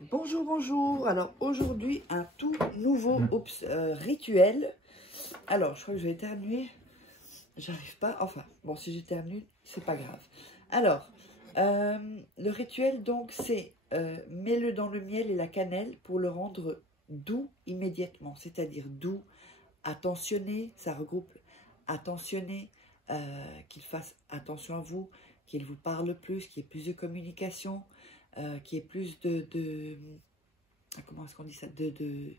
Bonjour, bonjour. Alors aujourd'hui, un tout nouveau rituel. Alors, je crois que je vais éternuer. J'arrive pas. Enfin, bon, si j'éternue, c'est pas grave. Alors, le rituel, donc, c'est mets-le dans le miel et la cannelle pour le rendre doux immédiatement. C'est-à-dire doux, attentionné. Ça regroupe attentionné, qu'il fasse attention à vous, qu'il vous parle plus, qu'il y ait plus de communication. Qu'il y ait plus comment est-ce qu'on dit ça, j'ai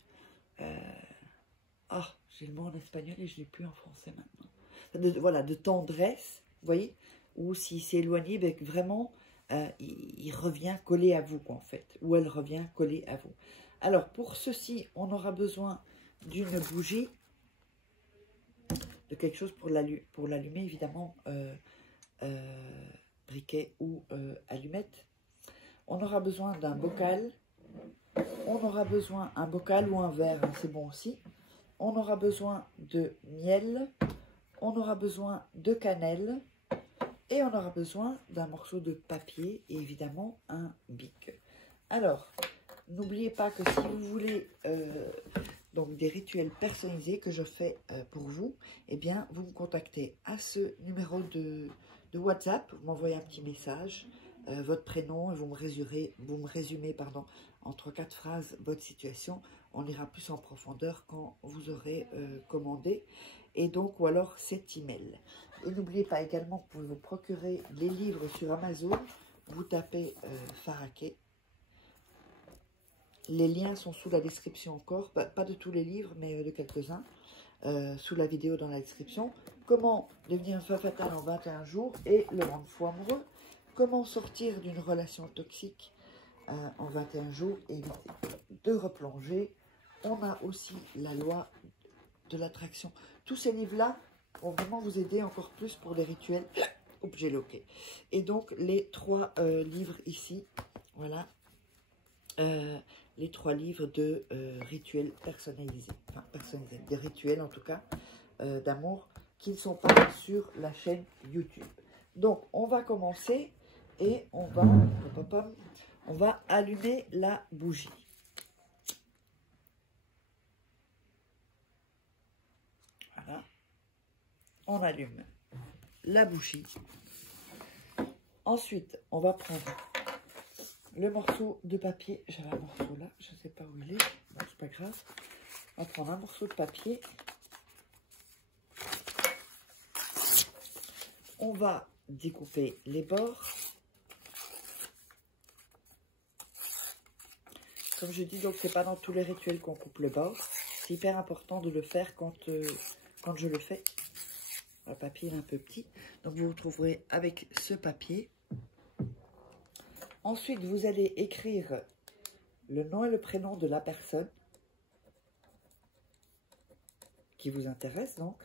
le mot en espagnol et je ne l'ai plus en français maintenant. Voilà, de tendresse, vous voyez, ou s'il s'est éloigné, ben, vraiment, il revient collé à vous, quoi, en fait, ou elle revient collée à vous. Alors, pour ceci, on aura besoin d'une bougie, de quelque chose pour l'allumer, évidemment, briquet ou allumette. On aura besoin d'un bocal, on aura besoin d'un bocal ou un verre, hein, c'est bon aussi. On aura besoin de miel, on aura besoin de cannelle et on aura besoin d'un morceau de papier et évidemment un bic. Alors, n'oubliez pas que si vous voulez donc des rituels personnalisés que je fais pour vous, eh bien vous me contactez à ce numéro de WhatsApp, vous m'envoyez un petit message, votre prénom et vous me résumez en 3-4 phrases votre situation. On ira plus en profondeur quand vous aurez commandé et donc ou alors cet email. Et n'oubliez pas également que vous pouvez vous procurer les livres sur Amazon. Vous tapez Faraké. Les liens sont sous la description encore, pas de tous les livres mais de quelques-uns. Sous la vidéo dans la description. Comment devenir une femme fatale en 21 jours et le rendre fou amoureux. Comment sortir d'une relation toxique en 21 jours et éviter de replonger. On a aussi la loi de l'attraction. Tous ces livres-là vont vraiment vous aider encore plus pour les rituels. Oups, j'ai loqué. Et donc, les 3 livres ici, voilà. Les 3 livres de rituels personnalisés. Enfin, personnalisés. Des rituels, en tout cas, d'amour qui ne sont pas sur la chaîne YouTube. Donc, on va commencer et on va allumer la bougie. Voilà. On allume la bougie. Ensuite, on va prendre le morceau de papier. J'avais un morceau là, je ne sais pas où il est. Bon, c'est pas grave. On va prendre un morceau de papier. On va découper les bords. Comme je dis, donc c'est pas dans tous les rituels qu'on coupe le bord. C'est hyper important de le faire quand je le fais. Le papier est un peu petit. Donc vous vous trouverez avec ce papier. Ensuite, vous allez écrire le nom et le prénom de la personne qui vous intéresse. Donc,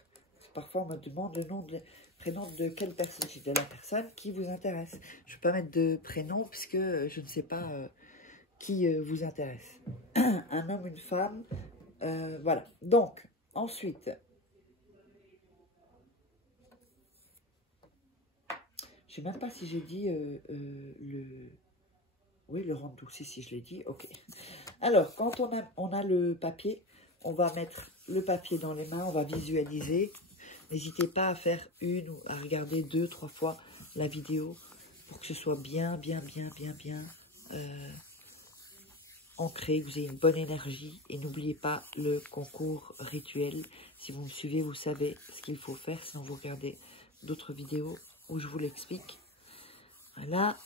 parfois on me demande le nom, le prénom de quelle personne, de la personne qui vous intéresse. Je ne vais pas mettre de prénom puisque je ne sais pas qui vous intéresse. Un homme, une femme, voilà. Donc, ensuite, je ne sais même pas si j'ai dit oui, le rendre doux, si je l'ai dit, ok. Alors, quand on a le papier, on va mettre le papier dans les mains, on va visualiser. N'hésitez pas à faire une ou à regarder 2-3 fois la vidéo pour que ce soit bien ancré, que vous ayez une bonne énergie. Et n'oubliez pas le concours rituel. Si vous me suivez, vous savez ce qu'il faut faire. Sinon, vous regardez d'autres vidéos où je vous l'explique. Voilà.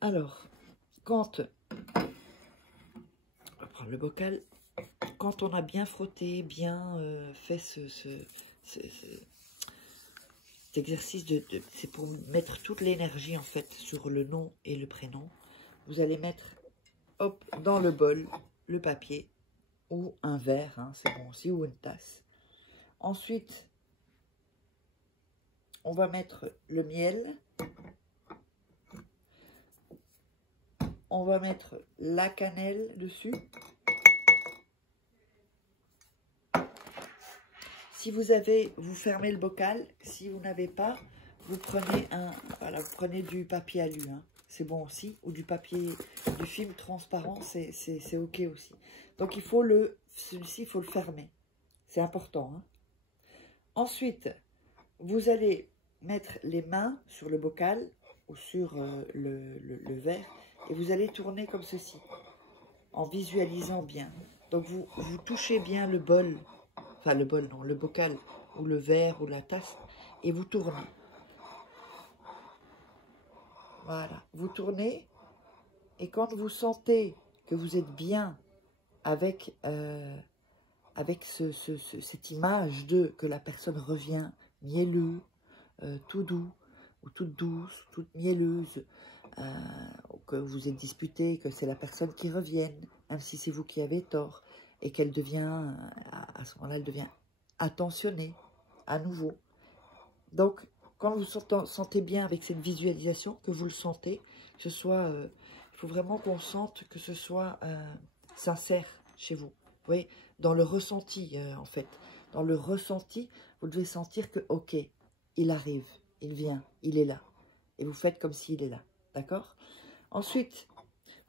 Alors, quand on va prendre le bocal, quand on a bien frotté, bien fait cet exercice c'est pour mettre toute l'énergie en fait sur le nom et le prénom. Vous allez mettre hop dans le bol le papier ou un verre, hein, c'est bon aussi, ou une tasse. Ensuite, on va mettre le miel. On va mettre la cannelle dessus. Si vous avez, vous fermez le bocal. Si vous n'avez pas, vous prenez vous prenez du papier alu. Hein. c'est bon aussi. Ou du papier, du film transparent, c'est ok aussi. Donc, il faut celui-ci, il faut le fermer. C'est important. Hein. Ensuite, vous allez mettre les mains sur le bocal ou sur le verre et vous allez tourner comme ceci, en visualisant bien. Donc, vous touchez bien le bol, enfin le bol, non, le bocal ou le verre ou la tasse et vous tournez. Voilà, vous tournez et quand vous sentez que vous êtes bien avec, cette image que la personne revient mielleux, tout doux, ou toute douce, toute mielleuse, que vous êtes disputé, que c'est la personne qui revienne, même si c'est vous qui avez tort, et qu'elle devient, à ce moment-là, elle devient attentionnée, à nouveau. Donc, quand vous sentez bien avec cette visualisation, que vous le sentez, que ce soit, il faut vraiment qu'on sente que ce soit sincère chez vous. Vous voyez, dans le ressenti, en fait. Dans le ressenti, vous devez sentir que, ok, il arrive, il vient, il est là. Et vous faites comme s'il est là. D'accord? Ensuite,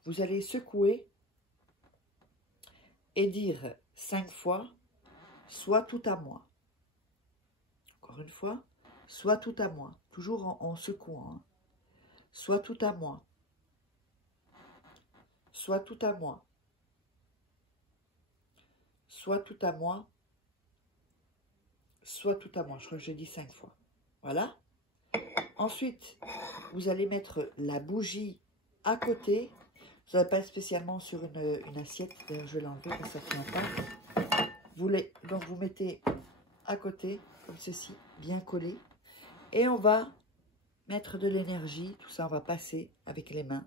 vous allez secouer et dire 5 fois, soit tout à moi. Encore une fois, soit tout à moi. Toujours en secouant. Hein. Soit tout à moi. Soit tout à moi. Soit tout à moi. Soit tout à moi. Je crois que j'ai dit 5 fois. Voilà. Ensuite, vous allez mettre la bougie à côté. Vous n'avez pas spécialement sur une assiette. D'ailleurs, je vais l'enlever parce que ça ne tient pas. Donc, vous mettez à côté, comme ceci, bien collé. Et on va mettre de l'énergie. Tout ça, on va passer avec les mains.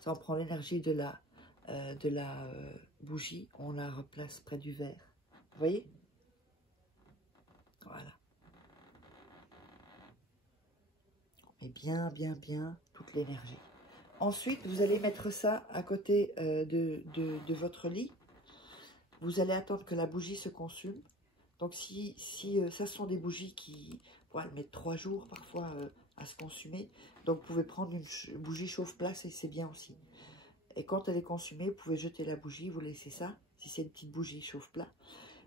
Ça, on prend l'énergie de la bougie. On la replace près du verre. Vous voyez? Voilà. On met bien, bien, bien toute l'énergie. Ensuite, vous allez mettre ça à côté de votre lit. Vous allez attendre que la bougie se consume. Donc, si ça sont des bougies qui elles mettent 3 jours parfois à se consumer. Donc, vous pouvez prendre une bougie chauffe-place et c'est bien aussi. Et quand elle est consumée, vous pouvez jeter la bougie, vous laissez ça, si c'est une petite bougie chauffe-plat.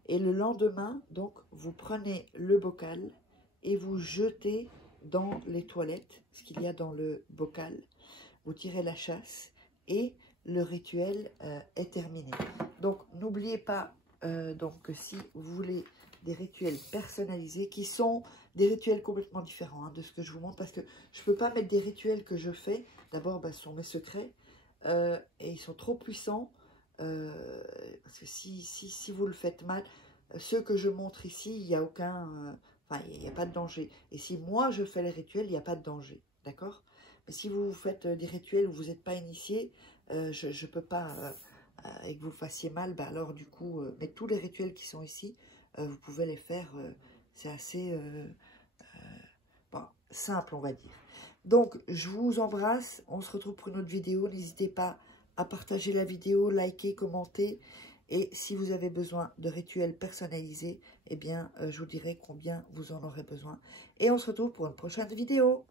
Et le lendemain, donc, vous prenez le bocal et vous jetez dans les toilettes ce qu'il y a dans le bocal. Vous tirez la chasse et le rituel est terminé. Donc, n'oubliez pas que si vous voulez des rituels personnalisés, qui sont des rituels complètement différents de ce que je vous montre, parce que je ne peux pas mettre des rituels que je fais. D'abord, ce sont mes secrets et ils sont trop puissants. Parce que si vous le faites mal, ceux que je montre ici, il n'y a aucun... il n'y a pas de danger. Et si moi, je fais les rituels, il n'y a pas de danger. D'accord? Mais si vous faites des rituels où vous n'êtes pas initié, je ne peux pas, et que vous le fassiez mal, alors du coup, mais tous les rituels qui sont ici, vous pouvez les faire, c'est assez simple, on va dire. Donc, je vous embrasse, on se retrouve pour une autre vidéo, n'hésitez pas à partager la vidéo, liker, commenter, et si vous avez besoin de rituels personnalisés, eh bien, je vous dirai combien vous en aurez besoin. Et on se retrouve pour une prochaine vidéo.